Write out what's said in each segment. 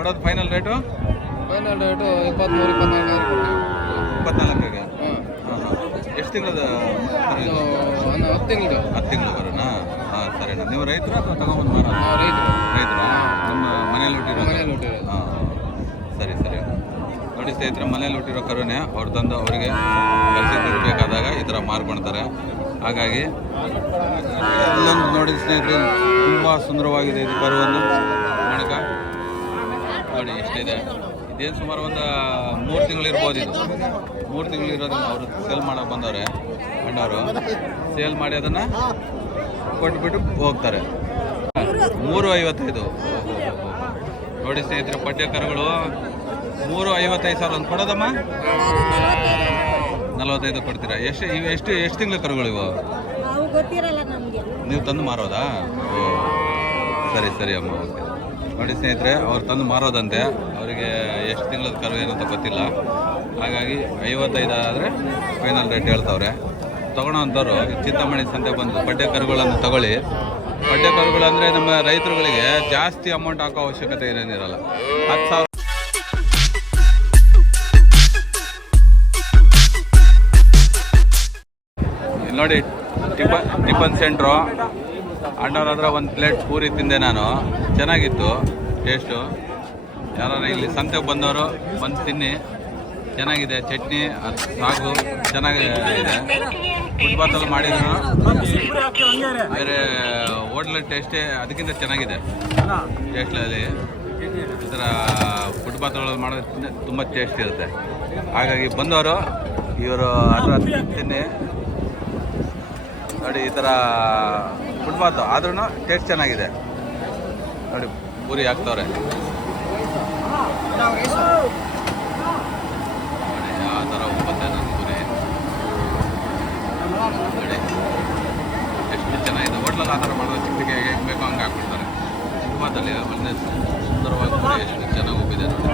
ಕೊಡೋದು final rate? Final rate 23-24 24ಗೆ. ಹಾಂ ಹಾಂ. ಎಷ್ಟು ತಿಂಗಳದ? 10 ತಿಂಗಳು. 10 ತಿಂಗಳು ಬರೋಣ. ಹಾಂ ಸರಿನಾ. ನೀವು ರೈತರು ಅಥವಾ ತಗೊಂಬಂದು ಮಾರ? ರೈತರು ನಮ್ಮ ಮನೇಲಿ ಹುಟ್ಟಿರೋ? ಹಾಂ ಸರಿ ಸರಿ. ನೋಡಿ ಸ್ನೇಹಿತರೆ, ಮನೇಲಿ ಹುಟ್ಟಿರೋ ಕರುನೇ ಅವ್ರು ತಂದು ಅವರಿಗೆ ಕೆಲಸಕ್ಕೆ ಬೇಕಾದಾಗ ಈ ಥರ ಮಾರ್ಕೊಳ್ತಾರೆ. ಹಾಗಾಗಿ ಇಲ್ಲೊಂದು ನೋಡಿ ಸ್ನೇಹಿತರೆ, ತುಂಬ ಸುಂದರವಾಗಿದೆ ಇದು ಕರು. ಒಂದು ಮೊಣಕ ನೋಡಿ ಎಷ್ಟಿದೆ. ಇದೇನು ಸುಮಾರು ಒಂದು 3 ತಿಂಗಳಿರ್ಬೋದು. ಇದು 3 ತಿಂಗಳಿರೋದನ್ನ ಅವರು ಸೇಲ್ ಮಾಡೋಕೆ ಬಂದವ್ರೆ ಅಣ್ಣವರು. ಸೇಲ್ ಮಾಡಿ ಅದನ್ನು ಕೊಟ್ಬಿಟ್ಟು ಹೋಗ್ತಾರೆ. 3,55. ನೋಡಿ ಸ್ನೇಹಿತರೆ, ಪಡ್ಡೆ ಕರುಗಳು 3,55,000 ಒಂದು ಕೊಡೋದಮ್ಮ. 45 ಕೊಡ್ತೀರಾ? ಎಷ್ಟು ತಿಂಗಳ ಕರುಗಳು ಇವು? ನೀವು ತಂದು ಮಾರೋದಾ? ಸರಿ ಸರಿ ಅಮ್ಮ, ಓಕೆ. ನೋಡಿ ಸ್ನೇಹಿತರೆ, ಅವ್ರು ತಂದು ಮಾರೋದಂತೆ. ಅವರಿಗೆ ಎಷ್ಟು ತಿಂಗಳದ ಕರು ಏನಂತ ಗೊತ್ತಿಲ್ಲ. ಹಾಗಾಗಿ 55 ಆದರೆ ಫೈನಲ್ ರೇಟ್ ಹೇಳ್ತವ್ರೆ. ತೊಗೊಳೋವಂಥವ್ರು ಚಿಂತಾಮಣಿ ಸಂತೆ ಬಂದು ಪಡ್ಡೆ ಕರುಗಳನ್ನು ತಗೊಳ್ಳಿ. ಪಡ್ಡೆ ಕರುಗಳು ಅಂದರೆ ನಮ್ಮ ರೈತರುಗಳಿಗೆ ಜಾಸ್ತಿ ಅಮೌಂಟ್ ಹಾಕೋ ಅವಶ್ಯಕತೆ ಏನೇನಿರಲ್ಲ. 10,000 ನೋಡಿ. ಟಿಫನ್ ಸೆಂಟ್ರು ಅಣ್ಣವ್ರ ಹತ್ರ ಒಂದು ಪ್ಲೇಟ್ ಪೂರಿ ತಿಂದೆ ನಾನು. ಚೆನ್ನಾಗಿತ್ತು ಟೇಸ್ಟು. ಯಾರು ಇಲ್ಲಿ ಸಂತೆಗೆ ಬಂದವರು ಬಂದು ತಿನ್ನಿ, ಚೆನ್ನಾಗಿದೆ. ಚಟ್ನಿ ಸಾಗು ಚೆನ್ನಾಗಿದೆ. ಫುಟ್ಬಾತಲ್ಲಿ ಮಾಡಿದ್ರು ಬೇರೆ ಹೋಟ್ಲಲ್ಲಿ ಟೇಸ್ಟೇ ಅದಕ್ಕಿಂತ ಚೆನ್ನಾಗಿದೆ ಟೇಸ್ಟಲ್ಲಿ. ಈ ಥರ ಫುಟ್ಬಾತ್ಗಳಲ್ಲಿ ಮಾಡೋದು ತುಂಬ ಟೇಸ್ಟ್ ಇರುತ್ತೆ. ಹಾಗಾಗಿ ಬಂದವರು ಇವರು ಹತ್ರ ತಿನ್ನಿ ನೋಡಿ. ಈ ಥರ ಫುಟ್ಬಾತು ಆದ್ರೂ ಟೇಸ್ಟ್ ಚೆನ್ನಾಗಿದೆ ನೋಡಿ. ಪೂರಿ ಹಾಕ್ತವ್ರೆ ನೋಡಿ. ಯಾವ ಥರ ಉಪ್ಪತ್ತೆ ನನ್ನ ಪೂರಿ ನೋಡಿ, ಎಷ್ಟು ಚೆನ್ನಾಗಿದೆ. ಹೋಟ್ಲಲ್ಲಿ ಆ ಥರ ಮಾಡೋದು ಚಿಕ್ಕಗೆ ಹೆಂಗೆ ಬೇಕೋ ಹಂಗೆ ಹಾಕ್ಬಿಡ್ತಾರೆ. ಫುಟ್ಬಾತಲ್ಲಿ ಒಳ್ಳೆ ಸುಂದರವಾಗಿ ಪೂರಿ ಎಷ್ಟು ಚೆನ್ನಾಗಿ ಉಬ್ಬಿದೆ ನೋಡಿ.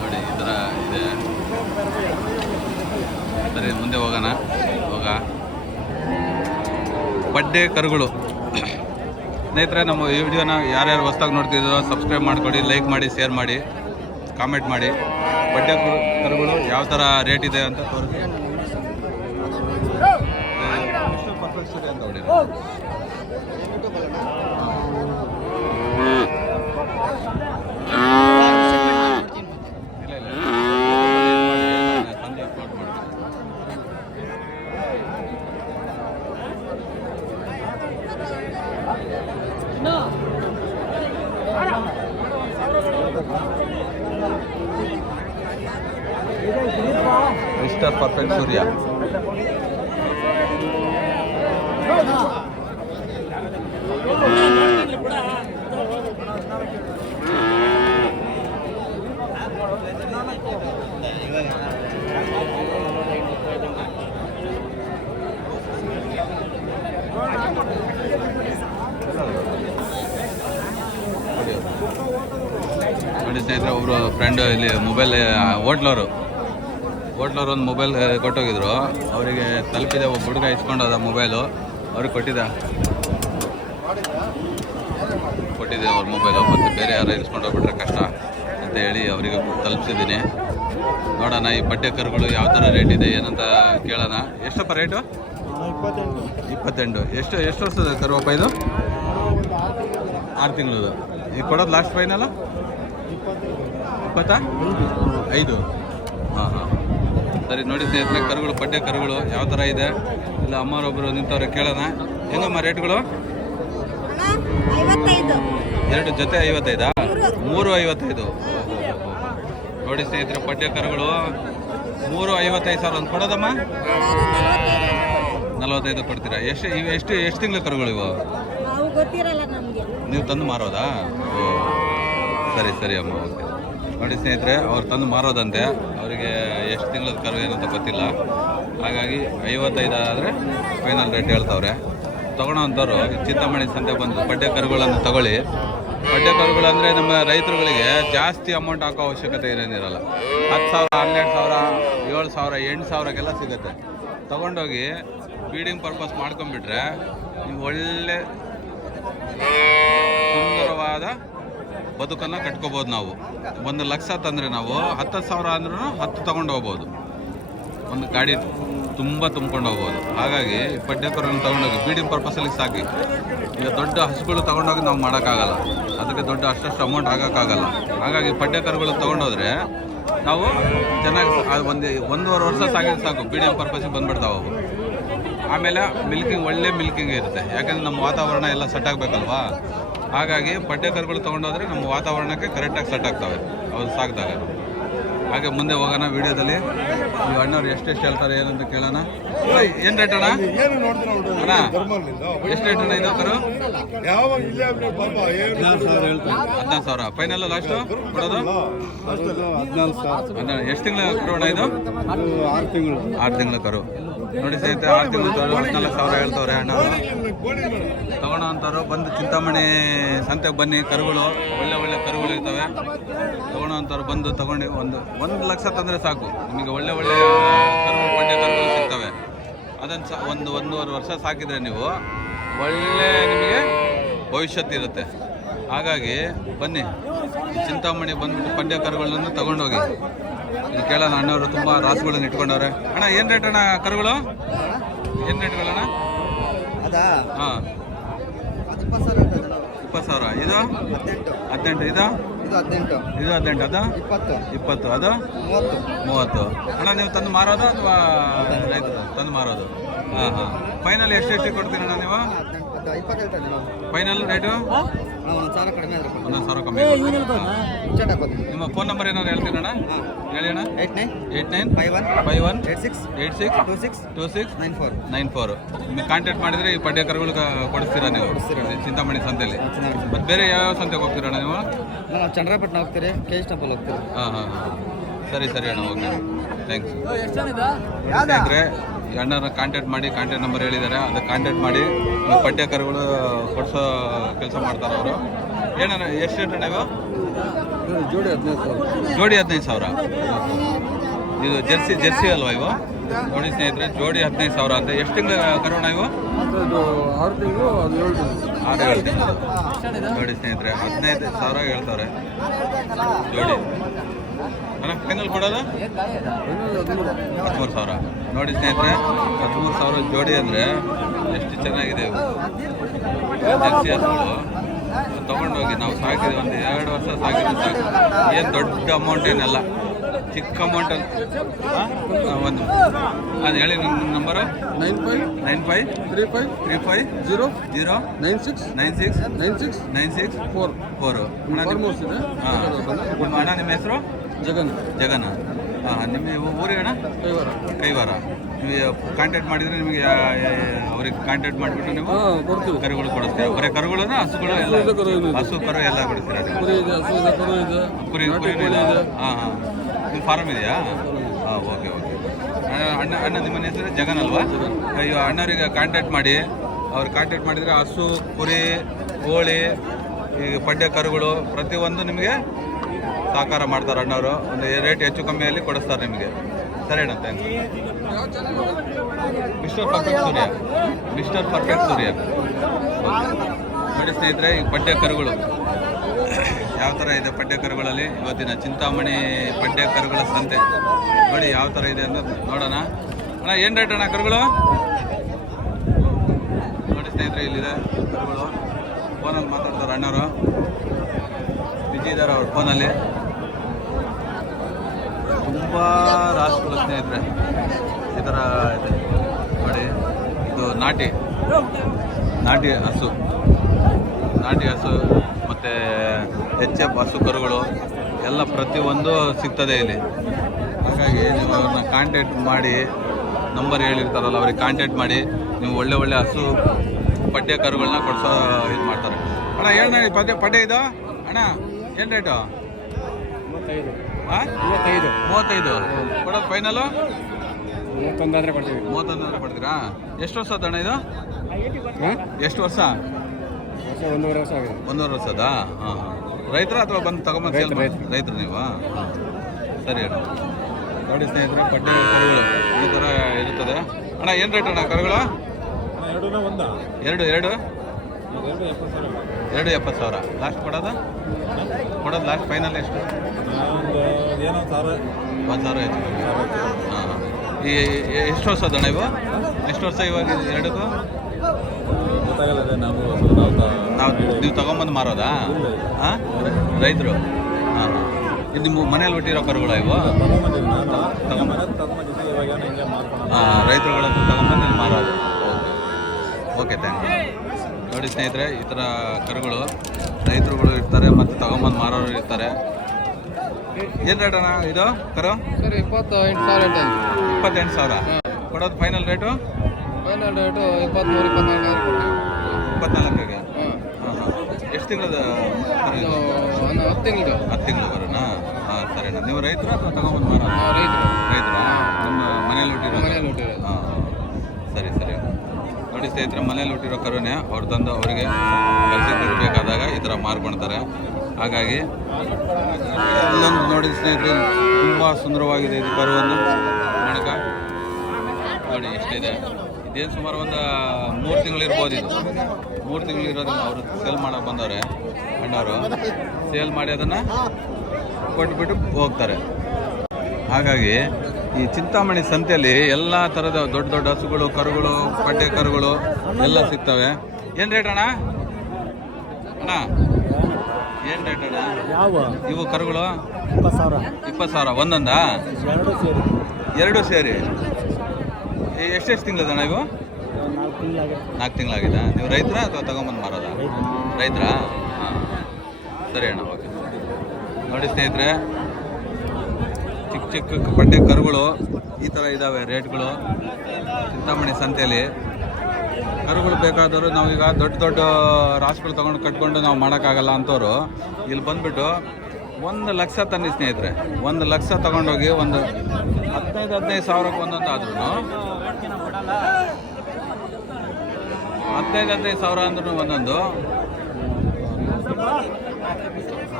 ನೋಡಿ ಈ ಥರ ಇದೆ. ಸರಿ, ಮುಂದೆ ಹೋಗೋಣ. ಪಡ್ಡೆ ಕರುಗಳು ಸ್ನೇಹಿತರೆ, ನಮ್ಮ ಈ ವಿಡಿಯೋನ ಯಾರ್ಯಾರು ಹೊಸ್ದಾಗಿ ನೋಡ್ತಿದ್ರು ಸಬ್ಸ್ಕ್ರೈಬ್ ಮಾಡ್ಕೊಡಿ, ಲೈಕ್ ಮಾಡಿ, ಶೇರ್ ಮಾಡಿ, ಕಾಮೆಂಟ್ ಮಾಡಿ. ಪಡ್ಡೆ ಕರುಗಳು ಯಾವ ಥರ ರೇಟ್ ಇದೆ ಅಂತ ತೋರಿಸಿ ಅಂತ ನೋಡಿ. ಮಿಸ್ಟರ್ ಪರ್ಫೆಕ್ಟ್ ಸೂರ್ಯ. ನೋಡಿ ಸ್ನೇಹಿತರೆ, ಒಬ್ಬರು ಫ್ರೆಂಡ್ ಇಲ್ಲಿ ಮೊಬೈಲ್ ಹೋಟ್ಲವರು ಒಂದು ಮೊಬೈಲ್ ಕೊಟ್ಟೋಗಿದ್ರು. ಅವರಿಗೆ ತಲುಪಿದೆ. ಒಬ್ಬ ಹುಡುಗ ಇಸ್ಕೊಂಡೋದ ಮೊಬೈಲು. ಅವ್ರಿಗೆ ಕೊಟ್ಟಿದ್ದೆ ಅವ್ರ ಮೊಬೈಲು. ಮತ್ತು ಬೇರೆ ಯಾರು ಇಸ್ಕೊಂಡೋಗ್ಬಿಟ್ರೆ ಕಷ್ಟ ಅಂತ ಹೇಳಿ ಅವರಿಗೆ ತಲುಪಿಸಿದ್ದೀನಿ. ನೋಡೋಣ ಈ ಪಡ್ಡೆ ಕರುಗಳು ಯಾವ ಥರ ರೇಟ್ ಇದೆ ಏನಂತ ಕೇಳೋಣ. ಎಷ್ಟಪ್ಪ ರೇಟು? 28. ಎಷ್ಟು ವರ್ಷದ ಕರುವಪ್ಪ ಇದು? 6 ತಿಂಗಳದು. ಈಗ ಕೊಡೋದು ಲಾಸ್ಟ್ ಫೈನಲ್ಲ 25? ಹಾಂ ಹಾಂ ಸರಿ. ನೋಡಿ ಸ್ನೇಹಿತರೆ, ಕರುಗಳು ಪಡ್ಡೆ ಕರುಗಳು ಯಾವ ಥರ ಇದೆ ಇಲ್ಲ ಅಮ್ಮರೊಬ್ಬರು ನಿಂತವ್ರೆ ಕೇಳೋಣ. ಹೆಂಗಮ್ಮ ರೇಟ್ಗಳು? 2 ಜೊತೆ 55? 3,55. ನೋಡಿ ಸ್ನೇಹಿತರೆ, ಪಡ್ಡೆ ಕರುಗಳು 3,55,000 ಒಂದು ಕೊಡೋದಮ್ಮ. 45 ಕೊಡ್ತೀರಾ? ಎಷ್ಟು ತಿಂಗಳ ಕರುಗಳು ಇವು? ನೀವು ತಂದು ಮಾರೋದಾ? ಸರಿ ಸರಿ ಅಮ್ಮ, ಓಕೆ. ನೋಡಿ ಸ್ನೇಹಿತರೆ, ಅವ್ರು ತಂದು ಮಾರೋದಂತೆ. ಅವರಿಗೆ ಎಷ್ಟು ತಿಂಗಳದ ಕರು ಏನಂತ ಗೊತ್ತಿಲ್ಲ. ಹಾಗಾಗಿ 55 ಆದರೆ ಫೈನಲ್ ರೇಟ್ ಹೇಳ್ತವ್ರೆ. ತೊಗೊಳೋವಂಥವ್ರು ಚಿಂತಾಮಣಿ ಸಂತೆ ಬಂದು ಪಡ್ಡೆ ಕರುಗಳನ್ನು ತಗೊಳ್ಳಿ. ಪಡ್ಡೆ ಕರುಗಳು ಅಂದರೆ ನಮ್ಮ ರೈತರುಗಳಿಗೆ ಜಾಸ್ತಿ ಅಮೌಂಟ್ ಹಾಕೋ ಅವಶ್ಯಕತೆ ಏನೇನಿರಲ್ಲ. 10,000, 12,000, 7,000, 8,000ಕ್ಕೆಲ್ಲ ಸಿಗುತ್ತೆ. ತೊಗೊಂಡೋಗಿ ಫೀಡಿಂಗ್ ಪರ್ಪಸ್ ಮಾಡ್ಕೊಂಡ್ಬಿಟ್ರೆ ನೀವು ಒಳ್ಳೆ ಸುಂದರವಾದ ಬದುಕನ್ನು ಕಟ್ಕೋಬೋದು ನಾವು. 1 ಲಕ್ಷ ತಂದರೆ ನಾವು 10,000 ಅಂದ್ರೂ 10 ತೊಗೊಂಡು ಹೋಗ್ಬೋದು. ಒಂದು ಗಾಡಿ ತುಂಬ ತುಂಬ್ಕೊಂಡು ಹೋಗ್ಬೋದು. ಹಾಗಾಗಿ ಪಡ್ಡೆಕರುಗಳನ್ನ ತೊಗೊಂಡೋಗಿ ಬೀಡಿಂಗ್ ಪರ್ಪಸಲ್ಲಿ ಸಾಕಿ. ಈಗ ದೊಡ್ಡ ಹಸುಗಳು ತೊಗೊಂಡೋಗಿ ನಾವು ಮಾಡೋಕ್ಕಾಗಲ್ಲ, ಅದಕ್ಕೆ ದೊಡ್ಡ ಅಷ್ಟು ಅಮೌಂಟ್ ಆಗೋಕ್ಕಾಗಲ್ಲ. ಹಾಗಾಗಿ ಪಡ್ಡೆಕರುಗಳು ತೊಗೊಂಡೋದ್ರೆ ನಾವು ಚೆನ್ನಾಗಿ 1.5 ವರ್ಷ ಸಾಕಿದ್ರೆ ಸಾಕು, ಬೀಡಿಂಗ್ ಪರ್ಪಸ್ಸಿಗೆ ಬಂದುಬಿಡ್ತಾವೆ ಅವು. ಆಮೇಲೆ ಒಳ್ಳೆ ಮಿಲ್ಕಿಂಗ್ ಇರುತ್ತೆ, ಯಾಕಂದರೆ ನಮ್ಮ ವಾತಾವರಣ ಎಲ್ಲ ಸೆಟ್ ಆಗಬೇಕಲ್ವಾ. ಹಾಗಾಗಿ ಪಡ್ಡೆಕರುಗಳು ತೊಗೊಂಡೋದ್ರೆ ನಮ್ಮ ವಾತಾವರಣಕ್ಕೆ ಕರೆಕ್ಟಾಗಿ ಸೆಟ್ ಆಗ್ತವೆ ಅವು ಸಾಕಿದಾಗ. ಹಾಗೆ ಮುಂದೆ ಹೋಗೋಣ ವಿಡಿಯೋದಲ್ಲಿ. ಈ ಅಣ್ಣವ್ರು ಎಷ್ಟೆಷ್ಟು ಹೇಳ್ತಾರೆ ಏನಂತ ಕೇಳೋಣ. ಏನು ರೇಟ್ ಅಣ್ಣ? ಅಣ್ಣ ಎಷ್ಟು ರೇಟ್ ಅಣ್ಣ ಇದು ಕರು? 14,000 ಫೈನಲ್ ಲಾಸ್ಟು ಕೊಡೋದು? 14,000. ಎಷ್ಟು ತಿಂಗಳ ಕರು ಅಣ್ಣ ಇದು? 6 ತಿಂಗಳ ಕರು. ನೋಡಿ ಸ್ನೇಹಿತರೆ, 6 ತಿಂಗಳ ಕರು 14,000 ಹೇಳ್ತವ್ರೆ ಅಣ್ಣವರು. ತಗೊಳ್ಳೋ ಅಂಥವ್ರು ಬಂದು ಚಿಂತಾಮಣಿ ಸಂತೆಗೆ ಬನ್ನಿ. ಕರುಗಳು ಒಳ್ಳೆ ಕರುಗಳು ಇರ್ತವೆ. ತಗೊಳ್ಳೋ ಅಂಥವ್ರು ಬಂದು ತಗೊಂಡು 1 ಲಕ್ಷ ತಂದರೆ ಸಾಕು, ನಿಮಗೆ ಒಳ್ಳೆ ಕರುಗಳು ಸಿಗ್ತವೆ. ಅದನ್ನು 1.5 ವರ್ಷ ಸಾಕಿದರೆ ನೀವು ಒಳ್ಳೆ ನಿಮಗೆ ಭವಿಷ್ಯತ್ತು ಇರುತ್ತೆ. ಹಾಗಾಗಿ ಬನ್ನಿ ಚಿಂತಾಮಣಿ ಬಂದ್ಬಿಟ್ಟು ಪಡ್ಡೆ ಕರುಗಳನ್ನು ತಗೊಂಡೋಗಿ. ಇಲ್ಲಿ ಕೇಳೋಣ, ಅಣ್ಣವರು ತುಂಬ ರಾಸುಗಳನ್ನು ಇಟ್ಕೊಂಡವ್ರೆ. ಅಣ್ಣ ಏನು ರೇಟ್ ಅಣ್ಣ ಕರುಗಳು? ಏನು ರೇಟ್ಗಳಣ್ಣ? ಹಾಂ 20,000. ಇದು 18. ಇದು 18. ಅದು 20. ಅದು 30. ಅಣ್ಣ ನೀವು ತಂದು ಮಾರೋದು ಅಥವಾ ರೈತರು ತಂದು ಮಾರೋದು? ಹಾಂ. ಫೈನಲ್ ಎಷ್ಟು ಕೊಡ್ತೀರಣ್ಣ ನೀವು? ಫೈನಲ್ ರೇಟು 1,000 ಕಮ್ಮಿ. ನಿಮ್ಮ ಫೋನ್ ನಂಬರ್ ಏನಾದ್ರು ಹೇಳ್ತೀರಣ್ಣ? ಹೇಳಿ ಅಣ್ಣ. 8951 8626 ನಿಮಗೆ ಕಾಂಟ್ಯಾಕ್ಟ್ ಮಾಡಿದರೆ ಈ ಪಡ್ಡೆ ಕರುಗಳು ಕೊಡಿಸ್ತೀರಾ ನೀವು ಚಿಂತಾಮಣಿ ಸಂತೆಯಲ್ಲಿ? ಮತ್ತು ಬೇರೆ ಯಾವ್ಯಾವ ಸಂತೆಗೆ ಹೋಗ್ತೀರಣ್ಣ ನೀವು? ಚಂದ್ರಪಟ್ಟಣ ಹೋಗ್ತೀರಿ, ಕೆ ಎಸ್ ಟೆಂಪಲ್ ಹೋಗ್ತೀರಿ. ಹಾಂ. ಸರಿ ಅಣ್ಣ, ಓಕೆ, ಥ್ಯಾಂಕ್ಸ್. ಸ್ನೇಹಿತರೆ, ಈ ಅಣ್ಣನ ಕಾಂಟ್ಯಾಕ್ಟ್ ಮಾಡಿ, ಕಾಂಟ್ಯಾಕ್ಟ್ ನಂಬರ್ ಹೇಳಿದ್ದಾರೆ, ಅದಕ್ಕೆ ಕಾಂಟ್ಯಾಕ್ಟ್ ಮಾಡಿ ಪಡ್ಡೆ ಕರುಗಳು ಕೊಡಿಸೋ ಕೆಲಸ ಮಾಡ್ತಾರೆ ಅವರು. ಏನಣ್ಣ ಎಷ್ಟು ರೇಟ್ ಅಣ್ಣ ಇವು? ಜೋಡಿ 15,000. ಇದು ಜೆರ್ಸಿ ಅಲ್ವಾ ಇವು? ನೋಡಿ ಸ್ನೇಹಿತರೆ, ಜೋಡಿ 15,000 ಅಂತ. ಎಷ್ಟು ತಿಂಗಳ ಕರುಣ ಇವು? 6 ತಿಂಗಳು 7 ತಿಂಗಳು. ನೋಡಿ ಸ್ನೇಹಿತರೆ, 15,000 ಹೇಳ್ತಾರೆ ಜೋಡಿ. ಅಣ್ಣ ಫೈನಲ್ ಕೊಡೋದು 13,000. ನೋಡಿ ಸ್ನೇಹಿತರೆ, 13,000 ಜೋಡಿ ಅಂದರೆ ಎಷ್ಟು ಚೆನ್ನಾಗಿದೆ ಇವು ಜೆರ್ಸಿ ಹಸುಗಳು. ತೊಗೊಂಡೋಗಿ ನಾವು ಸಾಕಿದೆ, 1-2 ವರ್ಷ ಸಾಕಿದ್ರೆ ಸಾಕು. ಏನು ದೊಡ್ಡ ಅಮೌಂಟ್ ಏನಲ್ಲ, ಚಿಕ್ಕ ಅಮೌಂಟಲ್ಲಿ. ಒಂದು ಅದು ಹೇಳಿ ನಿಮ್ಮ ನಂಬರು? 953500969696 ನಿಮ್ಮ ಅಣ್ಣ ನಿಮ್ಮ ಹೆಸರು? ಜಗನ್. ಹಾಂ. ನಿಮ್ಮ ಊರಿಗೆ ಅಣ್ಣ? ಕೈವಾರ. ನೀವು ಕಾಂಟ್ಯಾಕ್ಟ್ ಮಾಡಿದರೆ ನಿಮಗೆ ಅವ್ರಿಗೆ ಕಾಂಟ್ಯಾಕ್ಟ್ ಮಾಡಿಬಿಟ್ಟು ನೀವು ಕರುಗಳು ಕೊಡಿಸ್ತೀರಾ? ಬರೀ ಕರುಗಳನ್ನ ಹಸುಗಳು ಎಲ್ಲ? ಹಸು ಕರು ಎಲ್ಲ ಕೊಡಿಸ್ತೀರಾ? ಕುರಿ. ಹಾಂ. ನಿಮ್ಮ ಫಾರಮ್ ಇದೆಯಾ? ಹಾಂ, ಓಕೆ. ಅಣ್ಣ ನಿಮ್ಮ ಹೆಸರು ಜಗನ್ ಅಲ್ವಾ? ಅಯ್ಯೋ, ಅಣ್ಣರಿಗೆ ಕಾಂಟ್ಯಾಕ್ಟ್ ಮಾಡಿ. ಅವ್ರು ಕಾಂಟ್ಯಾಕ್ಟ್ ಮಾಡಿದರೆ ಹಸು, ಕುರಿ, ಕೋಳಿ, ಈಗ ಪಡ್ಡೆ ಕರುಗಳು ಪ್ರತಿಯೊಂದು ನಿಮಗೆ ಸಹಕಾರ ಮಾಡ್ತಾರೆ ಅಣ್ಣವರು. ಒಂದು ರೇಟ್ ಹೆಚ್ಚು ಕಮ್ಮಿಯಲ್ಲಿ ಕೊಡಿಸ್ತಾರೆ ನಿಮಗೆ. ಸರಿ ಅಣ್ಣ, ಥ್ಯಾಂಕ್ಸ್. ಮಿಸ್ಟರ್ ಪರ್ಫೆಕ್ಟ್ ಸೂರ್ಯ. ನೋಡಿ ಸ್ನೇಹಿತರೆ, ಈ ಪಡ್ಡೆ ಕರುಗಳು ಯಾವ ಥರ ಇದೆ. ಪಡ್ಡೆ ಕರುಗಳಲ್ಲಿ ಇವತ್ತಿನ ಚಿಂತಾಮಣಿ ಪಡ್ಡೆ ಕರುಗಳ ಸಂತೆ ನೋಡಿ ಯಾವ ಥರ ಇದೆ ಅಂತ ನೋಡೋಣ. ಅಣ್ಣ ಏನು ರೇಟ್ ಅಣ್ಣ ಕರುಗಳು? ನೋಡಿ ಸ್ನೇಹಿತರೆ, ಇಲ್ಲಿದೆ ಕರುಗಳು. ಫೋನಲ್ಲಿ ಮಾತಾಡ್ತಾರೆ ಅಣ್ಣವರು, ಬಿಜಿ ಇದ್ದಾರೆ ಅವ್ರ ಫೋನಲ್ಲಿ. ತುಂಬ ರಾಸುಗಳು ಸ್ನೇಹಿತರೆ ಈ ಥರ ಇದೆ ನೋಡಿ. ಇದು ನಾಟಿ ಹಸು ಮತ್ತು HF ಹಸು ಕರುಗಳು ಎಲ್ಲ ಪ್ರತಿಯೊಂದು ಸಿಗ್ತದೆ ಇಲ್ಲಿ. ಹಾಗಾಗಿ ನೀವು ಅವ್ರನ್ನ ಕಾಂಟ್ಯಾಕ್ಟ್ ಮಾಡಿ, ನಂಬರ್ ಹೇಳಿರ್ತಾರಲ್ಲ ಅವ್ರಿಗೆ ಕಾಂಟ್ಯಾಕ್ಟ್ ಮಾಡಿ, ನೀವು ಒಳ್ಳೆ ಹಸು ಪಡ್ಡೆ ಕರುಗಳನ್ನ ಕೊಡಿಸೋ ಇದು ಮಾಡ್ತಾರೆ. ಅಣ್ಣ ಹೇಳ ಪಡ್ಡೆ ಇದು ಅಣ್ಣ ಏನು ರೇಟು? 35 ಕೊಡೋದು ಫೈನಲು? 31 ಕೊಡ್ತೀವಿ. 31 ಕೊಡ್ತೀರಾ? ಎಷ್ಟು ವರ್ಷ ಅಣ್ಣ ಇದು? ಎಷ್ಟು ವರ್ಷ? 1.5 ವರ್ಷ ಆಗಿದೆ. 1.5 ವರ್ಷದಾ? ಹಾಂ. ರೈತರ ಅಥವಾ ಬಂದು ತಗೊಂಬಂದು ಸೇಲ್ ರೈತರು ನೀವು? ಸರಿ ಅಣ್ಣ. ನೋಡಿ ಸ್ನೇಹಿತರೆ, ಪಡ್ಡೆ ಕರುಗಳು ಈ ಥರ ಇರುತ್ತದೆ. ಅಣ್ಣ ಏನು ರೇಟ್ ಅಣ್ಣ ಕರುಗಳು? 2 2,70,000 ಲಾಸ್ಟ್ ಕೊಡೋದು ಲಾಸ್ಟ್ ಫೈನಲ್ ಎಷ್ಟು? 1,000 ಹೆಚ್ಚು ಕಮ್ಮಿ. ಹಾಂ ಈ ಎಷ್ಟು ವರ್ಷ ಅಣ್ಣ ಇವು? ಎಷ್ಟು ವರ್ಷ ಇವಾಗ ಎರಡಕ್ಕೂ? ನಾವು ನೀವು ತಗೊಂಬಂದು ಮಾರೋದಾ? ಹಾಂ ರೈತರು? ಹಾಂ ಇದು ನಿಮ್ಮ ಮನೇಲಿ ಹುಟ್ಟಿರೋ ಕರುಗಳ ಇವು? ಹಾಂ ರೈತರುಗಳಂತೂ ತಗೊಂಬಂದು ಇಲ್ಲಿ ಮಾರೋದು. Okay thank you. ನೋಡಿ ಸ್ನೇಹಿತರೆ, ಈ ಥರ ಕರುಗಳು ರೈತರುಗಳು ಇರ್ತಾರೆ ಮತ್ತು ತಗೊಂಬಂದು ಮಾರೋರು ಇರ್ತಾರೆ. ಏನು ರೇಟ್ ಅಣ್ಣ ಇದು ಕರು? ಸರ್ 28,000. 28,000 ಕೊಡೋದು ಫೈನಲ್ ರೇಟು? Final rate 23-24. 24ಗೆ? ಹಾಂ ಹಾಂ. ಎಷ್ಟು ತಿಂಗಳದ ಕರು ಇದು? 10 ತಿಂಗಳು. 10 ತಿಂಗಳು ಕರುನಾ? ಹಾಂ ಸರಿ ಅಣ್ಣ. ನೀವು ರೈತರು ಅಥವಾ ತಗೊಂಬಂದು ಮಾರೋ? ರೈತರಾ? ನಮ್ಮ ಮನೇಲಿ ಹುಟ್ಟಿರೋ? ಹಾಂ ಸರಿ ಸರಿ. ನೋಡಿ ಸ್ನೇಹಿತರೆ, ಮನೇಲಿ ಹುಟ್ಟಿರೋ ಕರುನೇ ಅವ್ರು ತಂದು ಅವರಿಗೆ ಕೆಲಸಕ್ಕೆ ಇರಬೇಕಾದಾಗ ಈ ಥರ ಮಾರ್ಕೊಳ್ತಾರೆ. ಹಾಗಾಗಿ ಇಲ್ಲೊಂದು ನೋಡಿ ಸ್ನೇಹಿತರೆ, ತುಂಬ ಸುಂದರವಾಗಿದೆ ಇದು ಕರುವನ್ನು ಮಣಕ ನೋಡಿ ಎಷ್ಟಿದೆ. ಇದೇನು ಸುಮಾರು ಒಂದು 3 ತಿಂಗಳಿರ್ಬೋದು. ಇದು 3 ತಿಂಗಳಿರೋದನ್ನ ಅವರು ಸೇಲ್ ಮಾಡೋಕೆ ಬಂದವ್ರೆ ಅಣ್ಣವರು. ಸೇಲ್ ಮಾಡಿ ಅದನ್ನು ಕೊಟ್ಬಿಟ್ಟು ಹೋಗ್ತಾರೆ. ಹಾಗಾಗಿ ಈ ಚಿಂತಾಮಣಿ ಸಂತೆಯಲ್ಲಿ ಎಲ್ಲ ಥರದ ದೊಡ್ಡ ದೊಡ್ಡ ಹಸುಗಳು, ಕರುಗಳು, ಪಡ್ಡೆ ಕರುಗಳು ಎಲ್ಲ ಸಿಗ್ತವೆ. ಏನು ರೇಟ್ ಅಣ್ಣ? ಅಣ್ಣ ಏನು ರೇಟ್ ಅಣ್ಣ ಇವು ಕರುಗಳು? 20,000 ಒಂದೊಂದಾ? ಎರಡು ಸೇರಿ ಎಷ್ಟೆಷ್ಟು ತಿಂಗಳದಣ್ಣ ಇವು? 4 ತಿಂಗಳಾಗಿದೆ. ನೀವು ರೈತರಾ ಅಥವಾ ತಗೊಂಬಂದು ಮಾರೋದಾ? ರೈತರಾ? ಹಾಂ ಸರಿ ಅಣ್ಣ. ಓಕೆ ನೋಡಿ ಸ್ನೇಹಿತರೆ, ಚಿಕ್ಕ ಚಿಕ್ಕ ಪಡ್ಡೆ ಕರುಗಳು ಈ ಥರ ಇದ್ದಾವೆ ರೇಟ್ಗಳು ಚಿಂತಾಮಣಿ ಸಂತೆಯಲ್ಲಿ. ಕರುಗಳು ಬೇಕಾದವರು ನಾವೀಗ ದೊಡ್ಡ ದೊಡ್ಡ ರಾಸುಗಳು ತೊಗೊಂಡು ಕಟ್ಕೊಂಡು ನಾವು ಮಾಡೋಕ್ಕಾಗಲ್ಲ ಅಂಥವ್ರು ಇಲ್ಲಿ ಬಂದುಬಿಟ್ಟು 1,00,000 ತನ್ನಿ ಸ್ನೇಹಿತರೆ. 1,00,000 ತೊಗೊಂಡೋಗಿ ಒಂದು 15,000 ಸಾವಿರಕ್ಕೆ ಒಂದೊಂದು ಆದ್ರೂ 15,000 ಸಾವಿರ ಅಂದ್ರೂ ಒಂದೊಂದು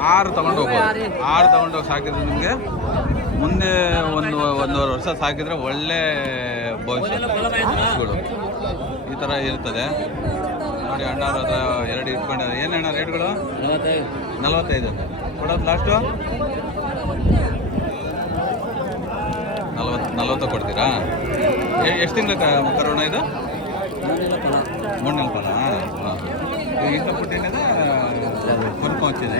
6 ತೊಗೊಂಡು ಹೋಗ್ಬೋದು. 6 ತೊಗೊಂಡೋಗಿ ಸಾಕಿದ್ರೆ ನಿಮಗೆ ಮುಂದೆ ಒಂದೂವರೆ ವರ್ಷ ಸಾಕಿದರೆ ಒಳ್ಳೆ ಭವಿಷ್ಯಗಳು ಈ ಥರ ಇರ್ತದೆ. ನೋಡಿ ಅಣ್ಣವ್ರ ಹತ್ರ 2 ಇಟ್ಕೊಂಡಿದ್ದಾರೆ. ಏನೇಣ ರೇಟ್ಗಳು? 45 ಕೊಡೋದು ಲಾಸ್ಟು? 40 ಕೊಡ್ತೀರಾ? ಎಷ್ಟು ತಿಂಗಳ ಕರೋಣ ಇದು? 3 ಫಲ. ಹಾಂ ಇಂಥ ಪುಟ್ಟಿನಿಂದ ಕೊನ್ಕೊಂಚಿದೆ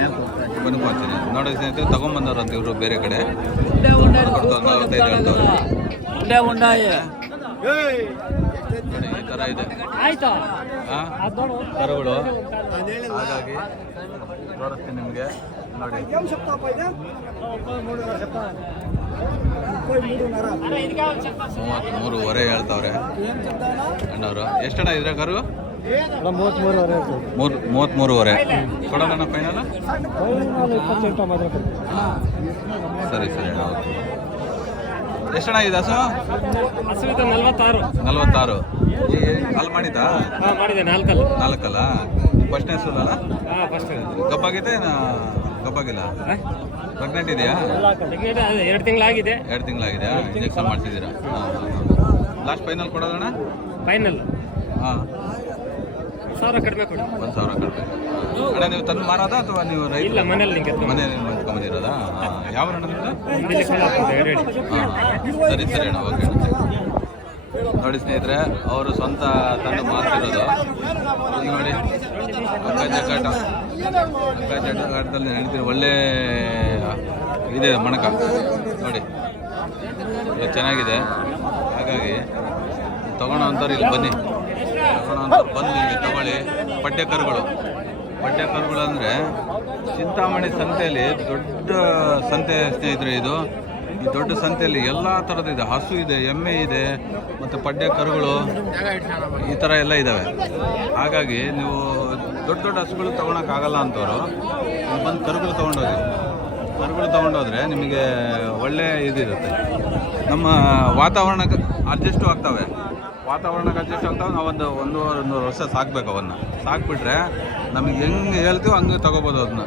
ನೋಡಿ ಸ್ನೇಹಿತರೆ, ತಗೊಂಬಂದವ್ರು ಅಂತ ಇವರು ಬೇರೆ ಕಡೆ ಕೊಡ್ತಾರೆ. 45 ಹೇಳ್ತವ್ರು. ನೋಡಿ ಈ ಥರ ಇದೆ ಕರುಗಳು. ಹಾಗಾಗಿ ತೋರಿಸ್ತೀನಿ ನಿಮಗೆ. ನೋಡಿ 33.5 ಹೇಳ್ತವ್ರೆ ಅಣ್ಣವರು. ಎಷ್ಟಣ್ಣ ಇದ್ರೆ ಕರು? 33.5 ಕೊಡೋಣ ಫೈನಲ್? ಸರಿ ಸರಿ. ಎಷ್ಟಣ್ಣ ಇದೆ ಹಸು? 46 ಅಲ್ಲಿ ಮಾಡಿದ್ದಾ? ಮಾಡಿದೆ 4 ಫಸ್ಟ್ನೇ ಹಸು ಅಲ್ಲ? ಗಬ್ಬಾಗಿದೆ? ಗಬ್ಬಾಗಿಲ್ಲ? ಪ್ರೆಗ್ನೆಂಟ್ ಇದೆಯಾ? 2 ತಿಂಗಳಾಗಿದೆ. 2 ತಿಂಗಳಾಗಿದೆಯಾ? ಇಂಜೆಕ್ಷನ್ ಮಾಡಿಸಿದ್ದೀರಾ? ಹಾಂ ಲಾಸ್ಟ್ ಫೈನಲ್ ಕೊಡೋದಣ್ಣ? ಫೈನಲ್ ಹಾಂ 1,000 ಕಡಿಮೆ ಕೊಡಿ. 1,000 ಕಡಿಮೆ. ಅಣ್ಣ ನೀವು ತಂದು ಮಾರೋದಾ ಅಥವಾ ನೀವು ರೈತ? ಮನೇಲಿ ನಿಂತ್ಕೊಂಬಂದಿರೋದಾ? ಯಾವ ಅಣ್ಣ ನಿಮ್ಮದು? ಹಾಂ ಸರಿ ಸರಿ ಅಣ್ಣ. ಓಕೆ ನೋಡಿ ಸ್ನೇಹಿತರೆ, ಅವರು ಸ್ವಂತ ತಂದು ಮಾರ್ತಿರೋದು. ಈಗ ನೋಡಿ ಜಕಾಟದಲ್ಲಿ ನಡೀತೀರಿ. ಒಳ್ಳೆ ಇದೆ ಮಣಕ ನೋಡಿ, ಇದು ಚೆನ್ನಾಗಿದೆ. ಹಾಗಾಗಿ ತೊಗೊಳೋ ಅಂಥವ್ರು ಇಲ್ಲಿ ಬನ್ನಿ, ಬಂದು ಇಲ್ಲಿ ತಗೊಳ್ಳಿ. ಪಡ್ಡೆ ಕರುಗಳು ಅಂದರೆ ಚಿಂತಾಮಣಿ ಸಂತೆಯಲ್ಲಿ ದೊಡ್ಡ ಸಂತೆ ಸ್ನೇಹಿತರೆ. ಇದು ಈ ದೊಡ್ಡ ಸಂತೆಯಲ್ಲಿ ಎಲ್ಲ ಥರದ್ದು ಇದೆ. ಹಸು ಇದೆ, ಎಮ್ಮೆ ಇದೆ, ಮತ್ತು ಪಡ್ಡೆ ಕರುಗಳು ಈ ಥರ ಎಲ್ಲ ಇದ್ದಾವೆ. ಹಾಗಾಗಿ ನೀವು ದೊಡ್ಡ ದೊಡ್ಡ ಹಸುಗಳು ತೊಗೊಳಕ್ಕಾಗಲ್ಲ ಅಂಥವ್ರು ಇಲ್ಲಿ ಬಂದು ಕರುಗಳು ತೊಗೊಂಡೋದ್ರೆ ನಿಮಗೆ ಒಳ್ಳೆ ಇದಿರುತ್ತೆ. ನಮ್ಮ ವಾತಾವರಣಕ್ಕೆ ಅಡ್ಜಸ್ಟು ಆಗ್ತವೆ. ನಾವು ಒಂದೂವರೆ ವರ್ಷ ಸಾಕಬೇಕು. ಸಾಕ್ಬಿಟ್ರೆ ನಮಗೆ ಹೆಂಗೆ ಹೇಳ್ತೀವೋ ಹಂಗೆ ತೊಗೋಬೋದು. ಅದನ್ನ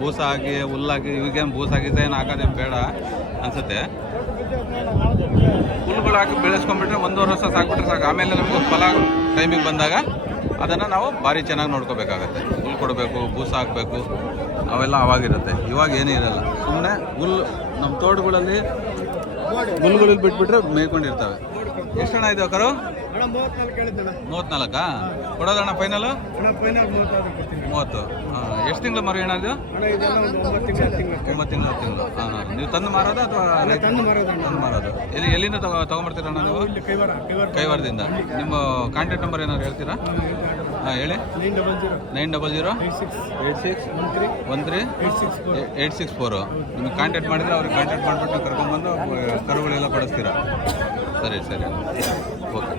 ಬೂಸ ಹಾಕಿ ಹುಲ್ಲಾಕಿ, ಇವಾಗೇನು ಬೂಸ ಹಾಕಿದ್ರೆ ಏನು ಹಾಕೋದೇನು ಬೇಡ ಅನಿಸುತ್ತೆ. ಹುಲ್ಲುಗಳು ಹಾಕಿ ಬೆಳೆಸ್ಕೊಂಡ್ಬಿಟ್ರೆ 1.5 ವರ್ಷ ಸಾಕ್ಬಿಟ್ರೆ ಸಾಕು. ಆಮೇಲೆ ನಮಗೆ ಫಲ ಟೈಮಿಗೆ ಬಂದಾಗ ಅದನ್ನು ನಾವು ಭಾರಿ ಚೆನ್ನಾಗಿ ನೋಡ್ಕೋಬೇಕಾಗತ್ತೆ. ಹುಲ್ಲು ಕೊಡಬೇಕು, ಬೂಸ ಹಾಕಬೇಕು, ಅವೆಲ್ಲ ಅವಾಗಿರುತ್ತೆ. ಇವಾಗ ಏನೂ ಇರಲ್ಲ, ಸುಮ್ಮನೆ ಹುಲ್ಲು ನಮ್ಮ ತೋಟಗಳಲ್ಲಿ ಹುಲ್ಲುಗಳಲ್ಲಿ ಬಿಟ್ಬಿಟ್ರೆ ಮೇಯ್ಕೊಂಡಿರ್ತವೆ. ಎಷ್ಟು ಹಣ ಇದೆ ಕರು? 34 ಕೊಡೋದಣ್ಣ ಫೈನಲು? 30. ಎಷ್ಟು ತಿಂಗಳು ಮರಿ ಅಣ್ಣ ಇದು? 9 ತಿಂಗಳು. ಹಾಂ, ನೀವು ತಂದು ಮಾರೋದು ಅಥವಾ ತಂದು ಮಾರೋದು? ಎಲ್ಲಿಂದ ತೊಗೊಂಬರ್ತೀರಣ್ಣ ನೀವು? ಕೈವಾರದಿಂದ. ನಿಮ್ಮ ಕಾಂಟ್ಯಾಕ್ಟ್ ನಂಬರ್ ಏನಾದ್ರು ಹೇಳ್ತೀರಾ? ಹಾಂ ಹೇಳಿ. 900 8613 ನಿಮಗೆ ಕಾಂಟ್ಯಾಕ್ಟ್ ಮಾಡಿದರೆ ಅವ್ರಿಗೆ ಕಾಂಟ್ಯಾಕ್ಟ್ ಮಾಡಿಬಿಟ್ಟು ಕರ್ಕೊಂಡ್ಬಂದು ಕರುಗಳೆಲ್ಲ ಕೊಡಿಸ್ತೀರಾ? ಸರಿ ಓಕೆ.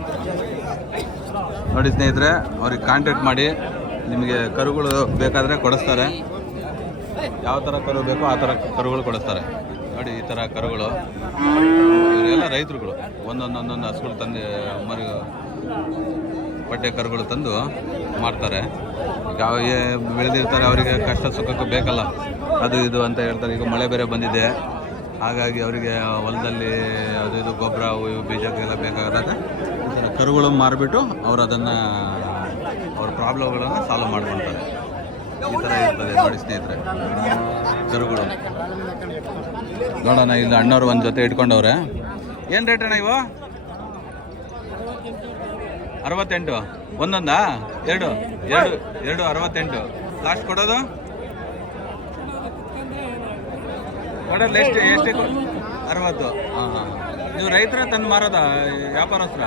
ನೋಡಿ ಸ್ನೇಹಿತರೆ, ಅವ್ರಿಗೆ ಕಾಂಟ್ಯಾಕ್ಟ್ ಮಾಡಿ, ನಿಮಗೆ ಕರುಗಳು ಬೇಕಾದರೆ ಕೊಡಿಸ್ತಾರೆ. ಯಾವ ಥರ ಕರು ಬೇಕೋ ಆ ಥರ ಕರುಗಳು ಕೊಡಿಸ್ತಾರೆ. ನೋಡಿ ಈ ಥರ ಕರುಗಳು, ಇವರೆಲ್ಲ ರೈತರುಗಳು ಒಂದೊಂದು ಹಸುಗಳು ತಂದು ಮರಿ ಬಟ್ಟೆ ಕರುಗಳು ತಂದು ಮಾಡ್ತಾರೆ. ಯಾವ ಬೆಳೆದಿರ್ತಾರೆ ಅವರಿಗೆ ಕಷ್ಟ ಸುಖಕ್ಕೆ ಬೇಕಲ್ಲ, ಅದು ಇದು ಅಂತ ಹೇಳ್ತಾರೆ. ಈಗ ಮಳೆ ಬೇರೆ ಬಂದಿದೆ, ಹಾಗಾಗಿ ಅವರಿಗೆ ಹೊಲದಲ್ಲಿ ಅದು ಇದು ಗೊಬ್ಬರ ಇವು ಬೀಜಕ್ಕೆಲ್ಲ ಬೇಕಾದಾಗ ಈ ಥರ ಕರುಗಳು ಮಾರಿಬಿಟ್ಟು ಅವ್ರು ಅದನ್ನು ಅವ್ರ ಪ್ರಾಬ್ಲಮ್ಗಳನ್ನು ಸಾಲ್ವ್ ಮಾಡ್ಕೊಳ್ತಾರೆ. ಈ ಥರ ಇರ್ತದೆ ನೋಡಿ ಸ್ನೇಹಿತರೆ ಕರುಗಳು. ನೋಡೋಣ, ಇಲ್ಲಿ ಅಣ್ಣವ್ರು ಒಂದು ಜೊತೆ ಇಟ್ಕೊಂಡವ್ರೆ. ಏನು ರೇಟ್ ಅಣ್ಣ ಇವು? 68 ಒಂದೊಂದಾ? ಎರಡು 68. ಲಾಸ್ಟ್ ಕೊಡೋದು ಎಷ್ಟು 60? ಹಾಂ. ನೀವು ರೈತರ ತಂದು ಮಾರೋದಾ ವ್ಯಾಪಾರಸ್ತ್ರ?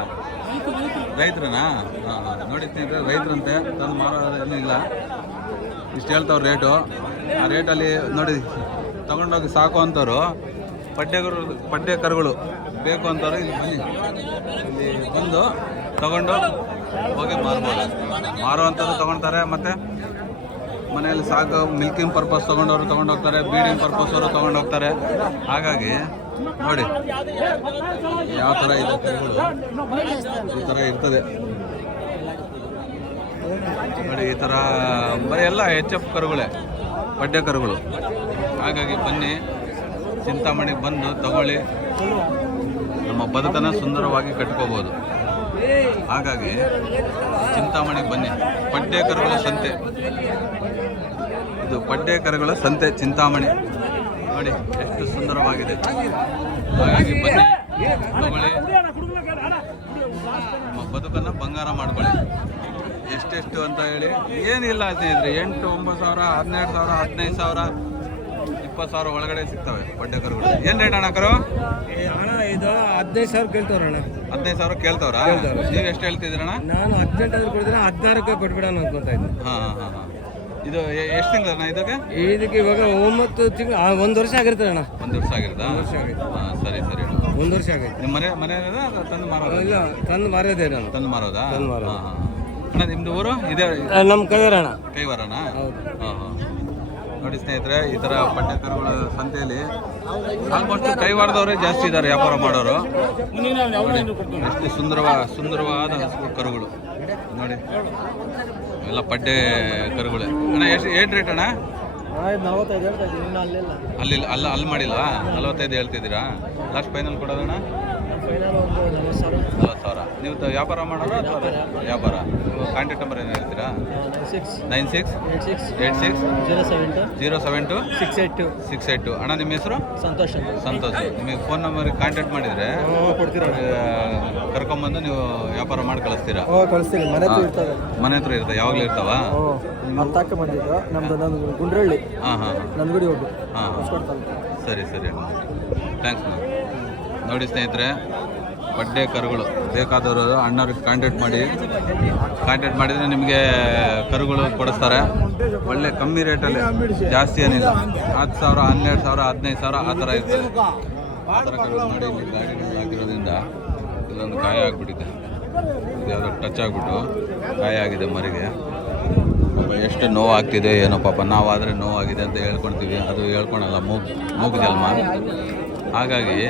ರೈತರನಾ? ಹಾಂ. ನೋಡಿ ಸ್ನೇಹಿತರೆ, ರೈತರಂತೆ ತಂದು ಮಾರೋದು ಇಲ್ಲ. ಇಷ್ಟು ಹೇಳ್ತಾವ್ರು ರೇಟು. ಆ ರೇಟಲ್ಲಿ ನೋಡಿ ತಗೊಂಡೋಗಿ ಸಾಕು ಅಂತವ್ರು, ಪಡ್ಡೆ ಕರುಗಳು ಬೇಕು ಅಂತವ್ರು ಇಲ್ಲಿ ಬನ್ನಿ, ಇಲ್ಲಿ ಬಂದು ತಗೊಂಡು ಹೋಗಿ ಮಾರ್ಬೋದು. ಮಾರುವಂಥದ್ದು ತೊಗೊಳ್ತಾರೆ, ಮತ್ತು ಮನೆಯಲ್ಲಿ ಸಾಕು ಮಿಲ್ಕಿಂಗ್ ಪರ್ಪಸ್ ತೊಗೊಂಡವರು ತೊಗೊಂಡೋಗ್ತಾರೆ, ಬೀಡಿಂಗ್ ಪರ್ಪಸ್ ಅವರು ತೊಗೊಂಡೋಗ್ತಾರೆ. ಹಾಗಾಗಿ ನೋಡಿ ಯಾವ ಥರ ಇದೆ ಕರುಗಳು, ಈ ಥರ ಇರ್ತದೆ ನೋಡಿ. ಈ ಥರ ಬರೀ ಎಲ್ಲ HF ಕರುಗಳೇ, ಪಡ್ಡೆ ಕರುಗಳು. ಹಾಗಾಗಿ ಬನ್ನಿ, ಚಿಂತಾಮಣಿಗೆ ಬಂದು ತಗೊಳ್ಳಿ, ನಮ್ಮ ಬದುಕನ್ನು ಸುಂದರವಾಗಿ ಕಟ್ಕೋಬೋದು. ಹಾಗಾಗಿ ಚಿಂತಾಮಣಿಗೆ ಬನ್ನಿ. ಪಡ್ಡೆ ಕರುಗಳ ಸಂತೆ ಇದು, ಪಡ್ಡೆ ಕರುಗಳ ಸಂತೆ ಚಿಂತಾಮಣಿ. ನೋಡಿ ಎಷ್ಟು ಸುಂದರವಾಗಿದೆ. ಹಾಗಾಗಿ ಬನ್ನಿ, ತಗೊಳ್ಳಿ, ನಮ್ಮ ಬದುಕನ್ನು ಬಂಗಾರ ಮಾಡ್ಕೊಳ್ಳಿ. ಎಷ್ಟೆಷ್ಟು ಅಂತ ಹೇಳಿ ಏನಿಲ್ಲ ಸ್ನೇಹಿತರೆ, 8, 9 ಸಾವಿರ, 12 ಸಾವಿರ, 15 ಸಾವಿರ, 20 ಸಾವಿರ ಒಳಗಡೆ ಸಿಗ್ತವೆ ಪಡ್ಡೆ ಕರುಗಳು. ಏನು ರೇಟ್ ಅಣ್ಣ ಕರು? ಇದು 15 ಸಾವಿರ ಕೇಳ್ತವ್ರಣ್ಣ. 15 ಸಾವಿರ ಕೇಳ್ತವ್ರಾ? ನೀವು ಎಷ್ಟು ಹೇಳ್ತಿದ್ದೀರಣ್ಣ? ನಾನು 18 ಕೊಡ್ತೀನಿ, 16ಕ್ಕೆ ಕೊಟ್ಬಿಡೋಣ ಅನ್ಕೊಂತ ಇದ್ದೀನಿ. ಹಾಂ. ಇದು ಎಷ್ಟು ತಿಂಗಳಣ್ಣ ಇದಕ್ಕೆ? ಇವಾಗ 9 ತಿಂಗಳು, 1 ವರ್ಷ ಆಗಿರ್ತದೆ ಅಣ್ಣ. 1 ವರ್ಷ ಆಗಿರುತ್ತಾ? ಹಾಂ, ಸರಿ 1 ವರ್ಷ ಆಗೈತೆ. ನಿಮ್ಮ ಮನೆ ತಂದು ಮಾರೋದು? ಇಲ್ಲ, ತಂದು ಮಾರೋದೇ ನಾನು. ತಂದು ಮಾರೋದಾ? ಹಾಂ. ಅಣ್ಣ ನಿಮ್ದು ಊರು ಇದೆ? ನಮ್ಮ ಕೈವಾರಣ. ಕೈವಾರನಾ? ಹೌದು. ಹಾಂ. ನೋಡಿ ಸ್ನೇಹಿತರೆ, ಈ ಥರ ಪಡ್ಡೆ ಕರುಗಳ ಸಂತೆಯಲ್ಲಿ ಆಲ್ಮೋಸ್ಟ್ ಕೈವಾರದವರೇ ಜಾಸ್ತಿ ಇದ್ದಾರೆ ವ್ಯಾಪಾರ ಮಾಡೋರು. ಎಷ್ಟು ಸುಂದರವಾದ ಕರುಗಳು ನೋಡಿ, ಎಲ್ಲ ಪಡ್ಡೆ ಕರುಗಳೇ. ಅಣ್ಣ ಎಷ್ಟು ರೇಟ್ ಅಣ್ಣ? 45 ಹೇಳ್ತಾ ಇದ್ದೀನಿ. ಅಲ್ಲಿ ಮಾಡಿಲ್ಲ? 45 ಹೇಳ್ತಿದ್ದೀರಾ? Last final ಕೊಡೋದಣ್ಣ? 40 ಸಾವಿರ. ನೀವು ವ್ಯಾಪಾರ ಮಾಡೋದು ಅಥವಾ ವ್ಯಾಪಾರ? ಕಾಂಟ್ಯಾಕ್ಟ್ ನಂಬರ್ ಏನು ಹೇಳ್ತೀರಾ? 9686 072 682. ಅಣ್ಣ ನಿಮ್ಮ ಹೆಸರು? ಸಂತೋಷ್. ನಿಮಗೆ ಫೋನ್ ನಂಬರ್ಗೆ ಕಾಂಟ್ಯಾಕ್ಟ್ ಮಾಡಿದರೆ ಕರ್ಕೊಂಬಂದು ನೀವು ವ್ಯಾಪಾರ ಮಾಡಿ ಕಳಿಸ್ತೀರಾ? ಕಳಿಸ್ತೀನಿ. ಮನೆ ಹತ್ರ ಇರ್ತದೆ, ಯಾವಾಗಲೂ ಇರ್ತಾವ? ಮತ್ತಾಕ ಬಂದಿದ್ದು ನಮ್ದು ಗುಂಡ್ರಳ್ಳಿ. ಹಾಂ. ನಂದಗುಡಿ ಹೋಗಿ. ಹಾಂ, ಸರಿ ಅಣ್ಣ, ಥ್ಯಾಂಕ್ಸ್ ಅಣ್ಣ. ನೋಡಿ ಸ್ನೇಹಿತರೆ, ಪಡ್ಡೆ ಕರುಗಳು ಬೇಕಾದವರು ಅಣ್ಣವ್ರಿಗೆ ಕಾಂಟ್ಯಾಕ್ಟ್ ಮಾಡಿದರೆ ನಿಮಗೆ ಕರುಗಳು ಕೊಡಿಸ್ತಾರೆ. ಒಳ್ಳೆ ಕಮ್ಮಿ ರೇಟಲ್ಲಿ, ಜಾಸ್ತಿ ಏನಿಲ್ಲ. 10 ಸಾವಿರ, 12 ಸಾವಿರ, 15 ಸಾವಿರ ಆ ಥರ ಇರ್ತದೆ. ಆ ಥರ ಕರುಗಳು ಮಾಡಿ ಇಲ್ಲಿ ಗಾಡಿಗಳು ಹಾಕಿರೋದ್ರಿಂದ ಇಲ್ಲೊಂದು ಗಾಯ ಆಗಿಬಿಟ್ಟಿದೆ. ಇದು ಯಾವುದೋ ಟಚ್ ಆಗಿಬಿಟ್ಟು ಗಾಯ ಆಗಿದೆ ಮರಿಗೆ. ಎಷ್ಟು ನೋವಾಗ್ತಿದೆ ಏನೋ ಪಾಪ. ನಾವಾದರೆ ನೋವಾಗಿದೆ ಅಂತ ಹೇಳ್ಕೊಳ್ತೀವಿ, ಅದು ಹೇಳ್ಕೊಳಲ್ಲ, ಮೂಗು ಜನ್ಮ. ಹಾಗಾಗಿ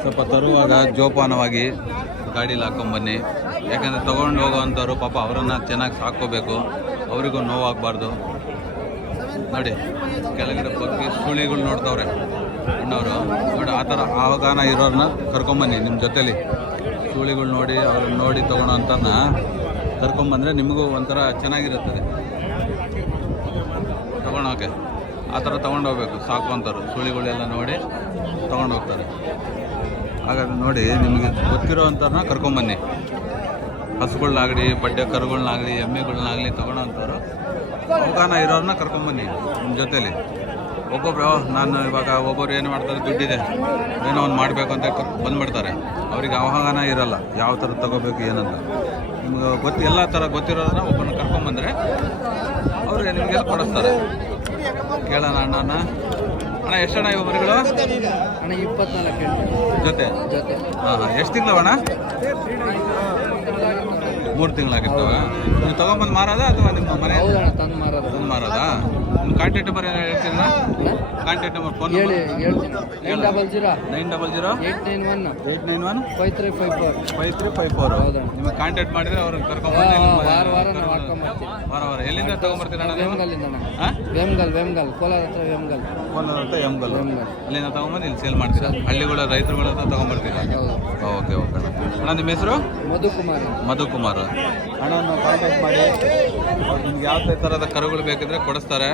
ಸ್ವಲ್ಪ ತರುವಾಗ ಜೋಪಾನವಾಗಿ ಗಾಡೀಲಿ ಹಾಕ್ಕೊಂಬನ್ನಿ. ಯಾಕಂದರೆ ತೊಗೊಂಡು ಹೋಗೋವಂಥವ್ರು ಪಾಪ ಅವರನ್ನು ಚೆನ್ನಾಗಿ ಸಾಕ್ಕೋಬೇಕು, ಅವರಿಗೂ ನೋವಾಗಬಾರ್ದು. ನೋಡಿ ಕೆಳಗಡೆ ಬಗ್ಗೆ ಸುಳಿಗಳು ನೋಡ್ತವ್ರೆ ಅಣ್ಣವರು. ನೋಡಿ ಆ ಥರ ಅವಗಾನ ಇರೋರನ್ನ ಕರ್ಕೊಂಬನ್ನಿ ನಿಮ್ಮ ಜೊತೇಲಿ. ಸುಳಿಗಳು ನೋಡಿ ಅವ್ರನ್ನ ನೋಡಿ ತೊಗೊಳೋಂಥನ್ನ ಕರ್ಕೊಂಬಂದರೆ ನಿಮಗೂ ಒಂಥರ ಚೆನ್ನಾಗಿರುತ್ತದೆ ತೊಗೊಂಡೋಕೆ. ಆ ಥರ ತೊಗೊಂಡೋಗ್ಬೇಕು ಸಾಕುವಂಥವ್ರು ಸುಳಿಗಳೆಲ್ಲ ನೋಡಿ ತೊಗೊಂಡೋಗ್ತಾರೆ. ಹಾಗಾದ್ರೆ ನೋಡಿ ನಿಮಗೆ ಗೊತ್ತಿರೋ ಅಂಥವ್ರನ್ನ ಕರ್ಕೊಂಬನ್ನಿ. ಹಸುಗಳನ್ನಾಗಲಿ ಬಡ್ಡೆ ಕರುಗಳನ್ನಾಗಲಿ ಎಮ್ಮೆಗಳನ್ನಾಗಲಿ ತೊಗೊಳೋಂಥವ್ರು ಅವಗಾನ ಇರೋರನ್ನ ಕರ್ಕೊಂಬನ್ನಿ ನಿಮ್ಮ ಜೊತೇಲಿ. ಒಬ್ಬೊಬ್ಬರು ನಾನು ಇವಾಗ ಒಬ್ಬರು ಏನು ಮಾಡ್ತಾರೆ, ದುಡ್ಡಿದೆ ಏನೋ ಒಂದು ಮಾಡಬೇಕು ಅಂತ ಬಂದುಬಿಡ್ತಾರೆ. ಅವ್ರಿಗೆ ಅವಗಾನ ಇರೋಲ್ಲ ಯಾವ ಥರ ತೊಗೋಬೇಕು ಏನಂತ. ನಿಮ್ಗೆ ಎಲ್ಲ ಥರ ಗೊತ್ತಿರೋದನ್ನ ಒಬ್ಬರನ್ನ ಕರ್ಕೊಂಬಂದರೆ ಅವರು ನಿಮಗೆಲ್ಲ ಕೊಡಿಸ್ತಾರೆ. ಕೇಳೋಣ ಅಣ್ಣ ಎಷ್ಟಣ್ಣ ಇವು ಮರಿಗಳು? ಅಣ್ಣ 24 ಜೊತೆ ಜೊತೆ. ಹಾಂ ಎಷ್ಟು ತಿಂಗಳವಣ್ಣ? 3 ತಿಂಗಳಾಗಿರ್ತವೆ. ನೀವು ತೊಗೊಂಬಂದು ಮಾರೋದ ಅಥವಾ ನಿಮ್ಮ ಮನೆ ಹೌದಣ್ಣ, ತಂದು ಮಾರೋದು. ತಂದು ಮಾರೋದಾ? ನಿಮ್ಮ ಕಾಂಟ್ಯಾಕ್ಟ್ ನಂಬರ್ ಹೇಳ್ತೀರ? ಕಾಂಟ್ಯಾಕ್ಟ್ ನಂಬರ್ ಫೋನ್ ನಂಬರ್ ಹೇಳ್ತೀನಿ. 900 900 891 891 5354. 5354. ಹೌದಣ್ಣ. ನಿಮಗೆ ಕಾಂಟ್ಯಾಕ್ಟ್ ಮಾಡಿದರೆ ಅವ್ರನ್ನ ಕರ್ಕೊಂಬಂದು ವಾರ ನಾವು ಹಾಕೊಂಬರ್ತೀವಿ. ವಾರ ಎಲ್ಲಿಂದ ತೊಗೊಂಬರ್ತೀರಣ್ಣ ನೀವು? ವೇಮ್ಗಲ್ಲಿಂದ. ಹಾಂ, ವೇಮ್ಗಲ್ ಕೋಲಾರ ಹತ್ರ ವೇಮ್ಗಲ್. ಕೋಲಾರ ಹತ್ರ ಎಮ್ಗಲ್. ವೇಮ್ಗಲ್. ಅಲ್ಲಿಂದ ತೊಗೊಂಬಂದು ಇಲ್ಲಿ ಸೇಲ್ ಮಾಡ್ತೀರಾ? ಹಳ್ಳಿಗಳ ರೈತರುಗಳ ಹತ್ರ ತೊಗೊಂಬರ್ತೀರಾ? ಹೌದು. ಓಕೆ ಓಕೆ ಅಣ್ಣ ನಿಮ್ಮ ಹೆಸರು? ಮಧುಕುಮಾರ್. ಮಧುಕುಮಾರ್ ಅಣ್ಣನ ಕಾಂಟ್ಯಾಕ್ಟ್ ಮಾಡಿ. ಅವ್ರು ನಿಮ್ಗೆ ಯಾವ ಥರದ ಕರುಗಳು ಬೇಕಿದ್ರೆ ಕೊಡಿಸ್ತಾರೆ.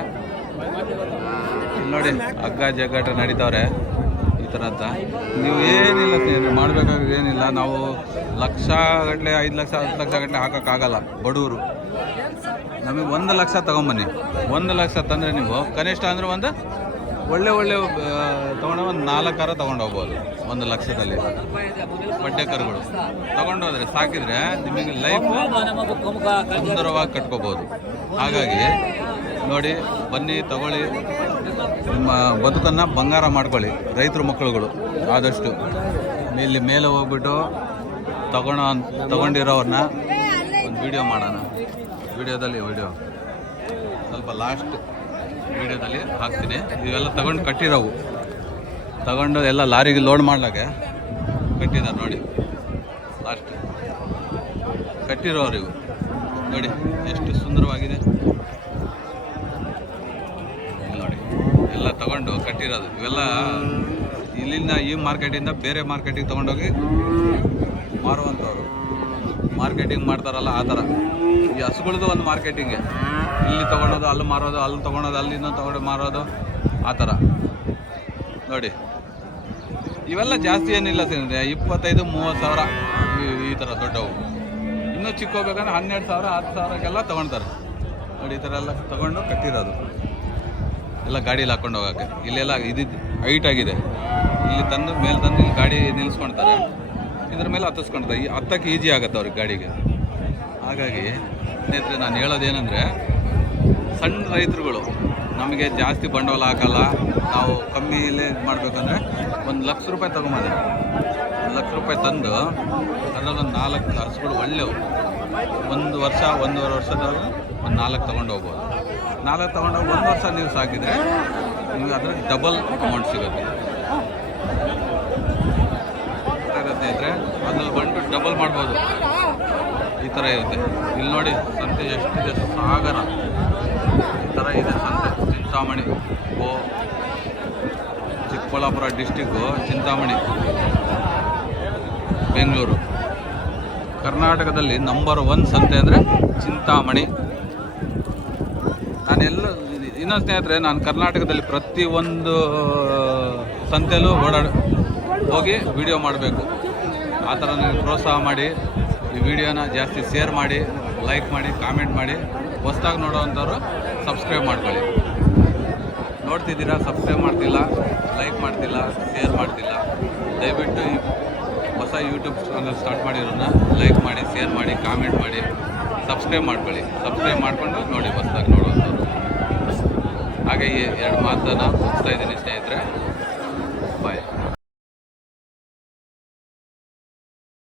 ಇಲ್ಲಿ ನೋಡಿ ಹಗ್ಗ ಜಗ್ಗಾಟ ನಡೀತಾವ್ರೆ ಈ ಥರ ಅಂತ. ನೀವು ಏನಿಲ್ಲ ಸ್ನೇಹಿತರೆ, ಮಾಡಬೇಕಾದ್ರೆ ಏನಿಲ್ಲ. ನಾವು ಲಕ್ಷ ಗಟ್ಟಲೆ 5 ಲಕ್ಷ 10 ಲಕ್ಷ ಗಟ್ಟಲೆ ಹಾಕೋಕ್ಕಾಗಲ್ಲ ಬಡವರು. ನಮಗೆ 1 ಲಕ್ಷ ತೊಗೊಂಬನ್ನಿ. 1 ಲಕ್ಷ ತಂದರೆ ನೀವು ಕನಿಷ್ಠ ಅಂದರೆ ಒಂದು ಒಳ್ಳೆ ತೊಗೊಂಡು ಒಂದು 4 ಕಾರ ತೊಗೊಂಡು ಹೋಗ್ಬೋದು 1 ಲಕ್ಷದಲ್ಲಿ. ಬಡ್ಡೆ ಕರುಗಳು ತೊಗೊಂಡೋದ್ರೆ ಸಾಕಿದರೆ ನಿಮಗೆ ಲೈಫು ಸುಂದರವಾಗಿ ಕಟ್ಕೋಬೋದು. ಹಾಗಾಗಿ ನೋಡಿ ಬನ್ನಿ, ತಗೊಳ್ಳಿ, ನಿಮ್ಮ ಬದುಕನ್ನು ಬಂಗಾರ ಮಾಡ್ಕೊಳ್ಳಿ. ರೈತರು ಮಕ್ಕಳುಗಳು ಆದಷ್ಟು ಇಲ್ಲಿ ಮೇಲೆ ಹೋಗ್ಬಿಟ್ಟು ತಗೊಂಡಿರೋವ್ರನ್ನ ಒಂದು ವಿಡಿಯೋ ಮಾಡೋಣ. ವಿಡಿಯೋ ಸ್ವಲ್ಪ ಲಾಸ್ಟ್ ವಿಡಿಯೋದಲ್ಲಿ ಹಾಕ್ತೀನಿ. ಇವೆಲ್ಲ ತಗೊಂಡು ಕಟ್ಟಿರೋವು, ತಗೊಂಡು ಎಲ್ಲ ಲಾರಿಗೆ ಲೋಡ್ ಮಾಡ್ಲಾಗೆ ಕಟ್ಟಿದ್ದಾರೆ ನೋಡಿ. ಲಾಸ್ಟ್ ಕಟ್ಟಿರೋರು ಇವು ನೋಡಿ ಎಷ್ಟು ಸುಂದರವಾಗಿದೆ. ನೋಡಿ ಎಲ್ಲ ತಗೊಂಡು ಕಟ್ಟಿರೋದು. ಇವೆಲ್ಲ ಇಲ್ಲಿಂದ ಈ ಮಾರ್ಕೆಟಿಂದ ಬೇರೆ ಮಾರ್ಕೆಟಿಗೆ ತೊಗೊಂಡೋಗಿ ಮಾರುವಂಥವ್ರು. ಮಾರ್ಕೆಟಿಂಗ್ ಮಾಡ್ತಾರಲ್ಲ ಆ ಥರ. ಈ ಹಸುಗಳದ್ದು ಒಂದು ಮಾರ್ಕೆಟಿಂಗೆ, ಇಲ್ಲಿ ತೊಗೊಳೋದು ಅಲ್ಲಿ ಮಾರೋದು, ಅಲ್ಲಿ ತೊಗೊಳೋದು ಅಲ್ಲಿಂದ ತೊಗೊಂಡು ಮಾರೋದು, ಆ ಥರ ನೋಡಿ. ಇವೆಲ್ಲ ಜಾಸ್ತಿ ಏನಿಲ್ಲ ಸಿಗುತ್ತೆ, 25-30 ಸಾವಿರ ಈ ಥರ ದೊಡ್ಡವು. ಇನ್ನೂ ಚಿಕ್ಕ ಹೋಗ್ಬೇಕಂದ್ರೆ 12,000 10,000ಕ್ಕೆಲ್ಲ ತೊಗೊಳ್ತಾರೆ ನೋಡಿ. ಈ ಥರ ಎಲ್ಲ ತೊಗೊಂಡು ಕಟ್ಟಿರೋದು ಎಲ್ಲ ಗಾಡೀಲಿ ಹಾಕ್ಕೊಂಡು ಹೋಗೋಕ್ಕೆ. ಇಲ್ಲೆಲ್ಲ ಇದಿದ್ದು ಹೈಟ್ ಆಗಿದೆ. ಇಲ್ಲಿ ತಂದು ಮೇಲೆ ತಂದು ಇಲ್ಲಿ ಗಾಡಿ ನಿಲ್ಲಿಸ್ಕೊಳ್ತಾರೆ. ಇದ್ರ ಮೇಲೆ ಹತ್ತಿಸ್ಕೊಳ್ತಾರೆ. ಹತ್ತಕ್ಕೆ ಈಜಿ ಆಗುತ್ತೆ ಅವ್ರಿಗೆ ಗಾಡಿಗೆ. ಹಾಗಾಗಿ ಸ್ನೇಹಿತರೆ ನಾನು ಹೇಳೋದೇನೆಂದರೆ, ಸಣ್ಣ ರೈತರುಗಳು ನಮಗೆ ಜಾಸ್ತಿ ಬಂಡವಾಳ ಹಾಕಲ್ಲ. ನಾವು ಕಮ್ಮಿಲೇ ಮಾಡಬೇಕಂದ್ರೆ 1 ಲಕ್ಷ ರೂಪಾಯಿ ತೊಗೊಂಬಂದೆ. 1 ಲಕ್ಷ ರೂಪಾಯಿ ತಂದು ಅದರಲ್ಲೊಂದು 4 ಹಸುಗಳು ಒಳ್ಳೆವು. 1 ವರ್ಷ 1.5 ವರ್ಷದಾಗ ಒಂದು 4 ತೊಗೊಂಡು ಹೋಗ್ಬೋದು. 4 ತೊಗೊಂಡೋಗಿ 1 ವರ್ಷ ನೀವು ಸಾಕಿದರೆ ನಿಮಗೆ ಅದ್ರಲ್ಲಿ ಡಬಲ್ ಅಮೌಂಟ್ ಸಿಗುತ್ತೆ. ಸ್ನೇಹಿತರೆ ಅದ್ರಲ್ಲಿ ಬಂದು ಡಬಲ್ ಮಾಡ್ಬೋದು. ಈ ಥರ ಇರುತ್ತೆ. ಇಲ್ಲಿ ನೋಡಿ ಸಂತೆ ಎಷ್ಟಿದೆ, ಸಾಗರ ಈ ಥರ ಇದೆ ಸಂತೆ. ಚಿಂತಾಮಣಿ ಚಿಕ್ಕಬಳ್ಳಾಪುರ ಡಿಸ್ಟಿಕ್ಕು, ಚಿಂತಾಮಣಿ, ಬೆಂಗಳೂರು. ಕರ್ನಾಟಕದಲ್ಲಿ ನಂಬರ್ 1 ಸಂತೆ ಅಂದರೆ ಚಿಂತಾಮಣಿ. ಇನ್ನೊಂದು ಸ್ನೇಹಿತರೆ, ನಾನು ಕರ್ನಾಟಕದಲ್ಲಿ ಪ್ರತಿಯೊಂದು ಸಂತೆಯಲ್ಲೂ ಹೋಗಿ ವಿಡಿಯೋ ಮಾಡಬೇಕು. ಆ ಥರ ನೀವು ಪ್ರೋತ್ಸಾಹ ಮಾಡಿ. ಈ ವಿಡಿಯೋನ ಜಾಸ್ತಿ ಶೇರ್ ಮಾಡಿ, ಲೈಕ್ ಮಾಡಿ, ಕಾಮೆಂಟ್ ಮಾಡಿ. ಹೊಸ್ದಾಗಿ ನೋಡೋವಂಥವ್ರು ಸಬ್ಸ್ಕ್ರೈಬ್ ಮಾಡ್ಕೊಳ್ಳಿ. ನೋಡ್ತಿದ್ದೀರಾ, ಸಬ್ಸ್ಕ್ರೈಬ್ ಮಾಡ್ತಿಲ್ಲ, ಲೈಕ್ ಮಾಡ್ತಿಲ್ಲ, ಶೇರ್ ಮಾಡ್ತಿಲ್ಲ. ದಯವಿಟ್ಟು ಈ ಹೊಸ ಯೂಟ್ಯೂಬ್ ಚಾನಲ್ ಸ್ಟಾರ್ಟ್ ಮಾಡಿರೋನ್ನ ಲೈಕ್ ಮಾಡಿ, ಶೇರ್ ಮಾಡಿ, ಕಾಮೆಂಟ್ ಮಾಡಿ, ಸಬ್ಸ್ಕ್ರೈಬ್ ಮಾಡ್ಕೊಳ್ಳಿ. ಸಬ್ಸ್ಕ್ರೈಬ್ ಮಾಡಿಕೊಂಡು ನೋಡಿ ಹೊಸ್ದಾಗಿ ನೋಡುವಂಥವ್ರು. ಹಾಗೆ ಈ 2 ಮಾತನ್ನು ಮುಗಿಸ್ತಾ ಇದ್ದೀನಿ ಸ್ನೇಹಿತರೆ. ಬಾಯ್.